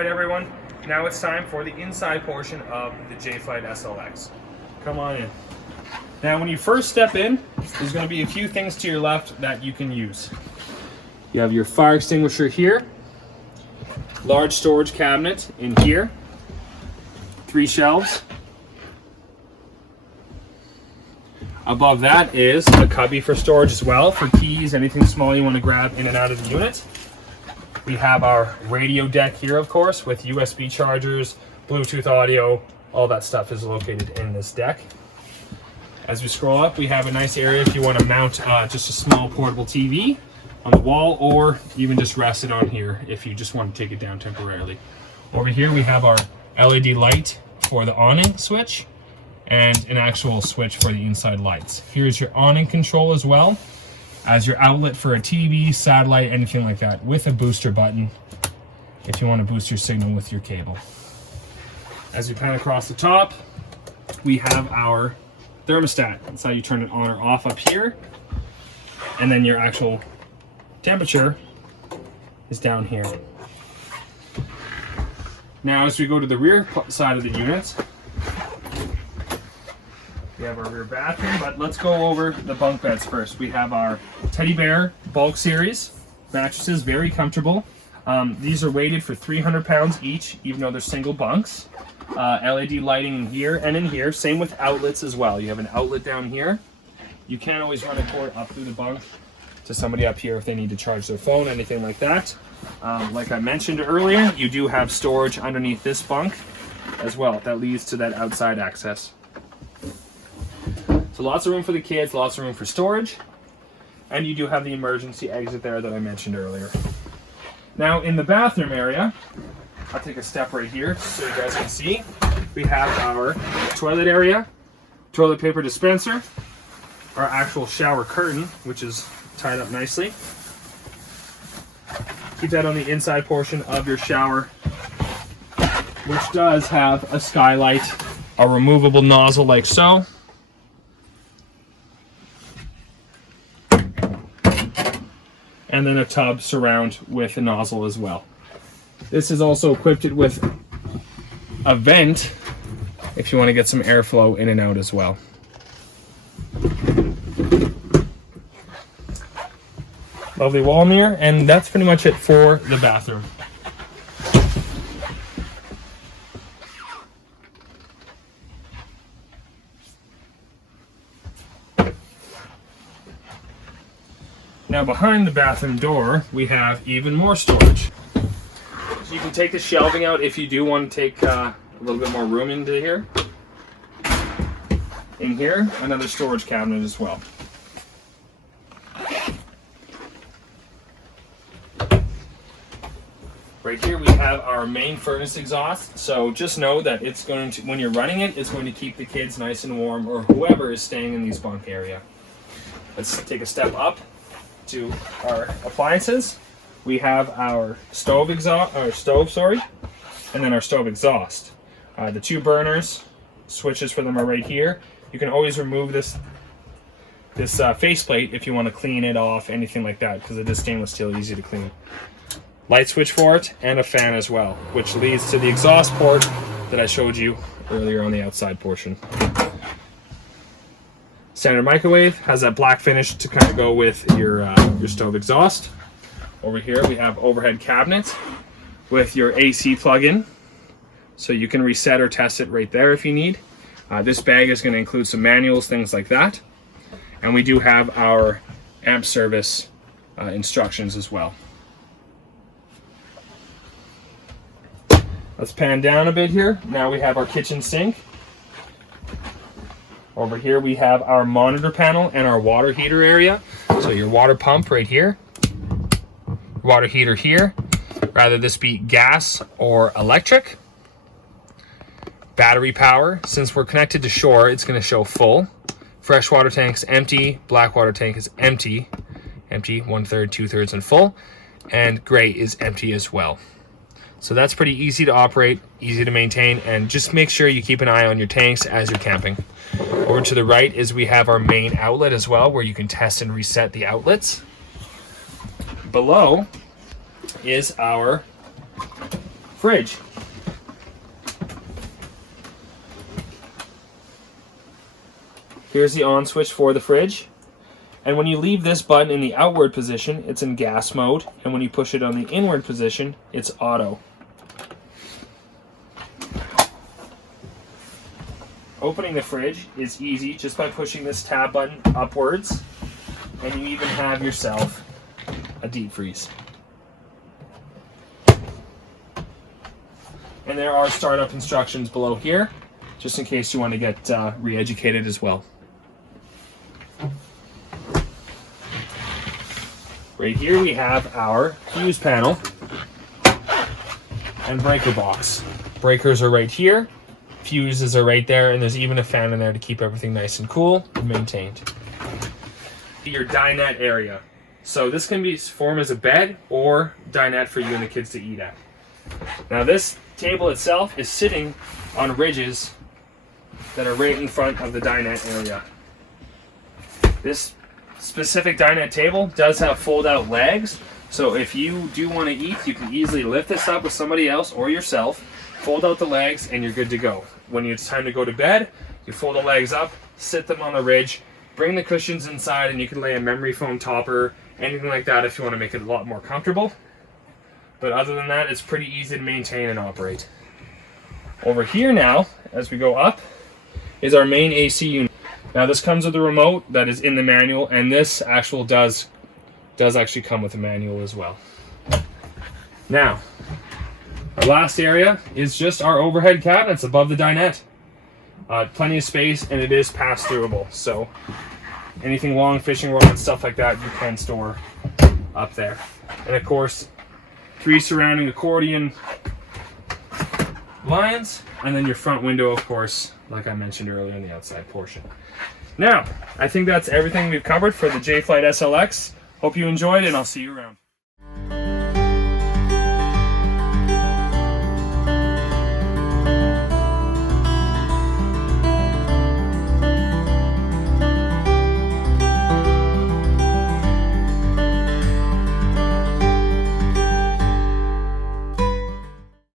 Alright everyone, now it's time for the inside portion of the JayFlight SLX. Come on in. Now when you first step in, there's going to be a few things to your left that you can use. You have your fire extinguisher here, large storage cabinet in here, 3 shelves. Above that is a cubby for storage as well, for keys, anything small you want to grab in and out of the unit. We have our radio deck here, of course, with USB chargers, Bluetooth audio, all that stuff is located in this deck. As we scroll up, we have a nice area if you want to mount just a small portable TV on the wall, or even just rest it on here if you just want to take it down temporarily. Over here we have our LED light for the awning switch and an actual switch for the inside lights. Here's your awning control as well as your outlet for a TV, satellite, anything like that, with a booster button if you want to boost your signal with your cable. As we pan across the top, we have our thermostat. That's how you turn it on or off up here. And then your actual temperature is down here. Now as we go to the rear side of the unit, we have our rear bathroom, but let's go over the bunk beds first. We have our Teddy Bear Bulk Series mattresses, very comfortable. These are weighted for 300 pounds each, even though they're single bunks. LED lighting in here and in here, same with outlets as well. You have an outlet down here. You can always run a cord up through the bunk to somebody up here if they need to charge their phone, anything like that. Like I mentioned earlier, you do have storage underneath this bunk as well. That leads to that outside access. So lots of room for the kids, lots of room for storage, and you do have the emergency exit there that I mentioned earlier. Now in the bathroom area, I'll take a step right here so you guys can see. We have our toilet area, toilet paper dispenser, our actual shower curtain, which is tied up nicely. Keep that on the inside portion of your shower, which does have a skylight, a removable nozzle like so, and then a tub surround with a nozzle as well. This is also equipped with a vent if you want to get some airflow in and out as well. Lovely wall mirror, and that's pretty much it for the bathroom. Now behind the bathroom door, we have even more storage. So you can take the shelving out if you do want to take a little bit more room into here. In here, another storage cabinet as well. Right here we have our main furnace exhaust. So just know that it's going to, when you're running it, it's going to keep the kids nice and warm, or whoever is staying in these bunk area. Let's take a step up to our appliances. We have our stove exhaust, and then our stove exhaust. The 2 burners, switches for them are right here. You can always remove this faceplate if you want to clean it off, anything like that, because it is stainless steel, easy to clean. Light switch for it, and a fan as well, which leads to the exhaust port that I showed you earlier on the outside portion. Standard microwave has that black finish to kind of go with your stove exhaust. Over here we have overhead cabinets with your AC plug-in, so you can reset or test it right there if you need. This bag is going to include some manuals, things like that, and we do have our amp service instructions as well. Let's pan down a bit here. Now we have our kitchen sink. Over here we have our monitor panel and our water heater area. So your water pump right here, water heater here, rather this be gas or electric. Battery power, since we're connected to shore, it's going to show full. Freshwater tank's empty, black water tank is empty, 1/3, 2/3 and full, and gray is empty as well. So that's pretty easy to operate, easy to maintain, and just make sure you keep an eye on your tanks as you're camping. Over to the right is we have our main outlet as well, where you can test and reset the outlets. Below is our fridge. Here's the on switch for the fridge. And when you leave this button in the outward position, it's in gas mode. And when you push it on the inward position, it's auto. Opening the fridge is easy just by pushing this tab button upwards. And you even have yourself a deep freeze. And there are startup instructions below here, just in case you want to get re-educated as well. Right here we have our fuse panel and breaker box. Breakers are right here, fuses are right there, and there's even a fan in there to keep everything nice and cool and maintained. Your dinette area. So this can be formed as a bed or dinette for you and the kids to eat at. Now this table itself is sitting on ridges that are right in front of the dinette area. This specific dinette table does have fold-out legs, so if you do want to eat, you can easily lift this up with somebody else or yourself, fold out the legs, and you're good to go. When it's time to go to bed, you fold the legs up, sit them on the ridge, bring the cushions inside, and you can lay a memory foam topper, anything like that if you want to make it a lot more comfortable. But other than that, it's pretty easy to maintain and operate. Over here now, as we go up, is our main AC unit. Now this comes with a remote that is in the manual, and this actual does actually come with a manual as well. Now, our last area is just our overhead cabinets above the dinette. Plenty of space, and it is pass-throughable, so anything long, fishing rod and stuff like that, you can store up there. And of course, 3 surrounding accordion blinds, and then your front window, of course, like I mentioned earlier, in the outside portion. Now, I think that's everything we've covered for the JayFlight SLX. Hope you enjoyed, and I'll see you around.